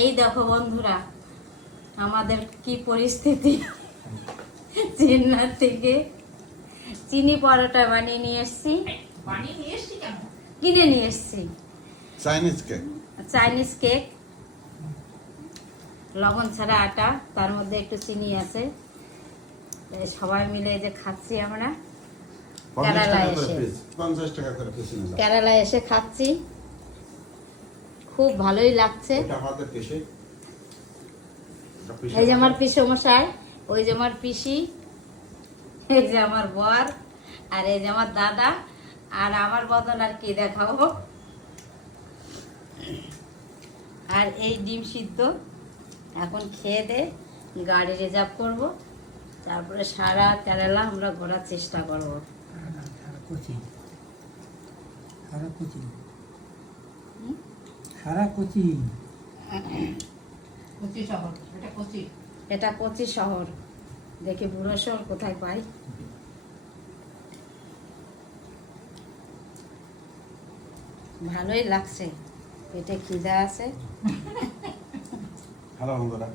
এই দেখো বন্ধুরা আমাদের কি পরিস্থিতি। চেন্নাই থেকে চিনি পরোটা বানিয়ে নিয়ে এসেছি। কিনে নিয়ে এসেছি চাইনিজ কেক, লবণ ছাড়া আটা, তার মধ্যে একটু চিনি আছে। সবাই মিলে যে খাচ্ছি আমরা কেরালায় এসে খাচ্ছি, খুব ভালোই লাগছে। এই যে আমার পিসমশাই, ওই যে আমার পিসি, এই যে আমার বর, আর এই যে আমার দাদা, আর আমার বদল আর কি দেখাবো। আর এই ডিম সিদ্ধ এখন খেয়ে দে গাড়ি রিজার্ভ করব, তারপরে সারা কেরালা আমরা ঘোরার চেষ্টা করব। এটা কোচি শহর। দেখি বুড়ো শহর কোথায় পাই। ভালোই লাগছে, পেটে খিদা আছে। হ্যালো বন্ধুরা।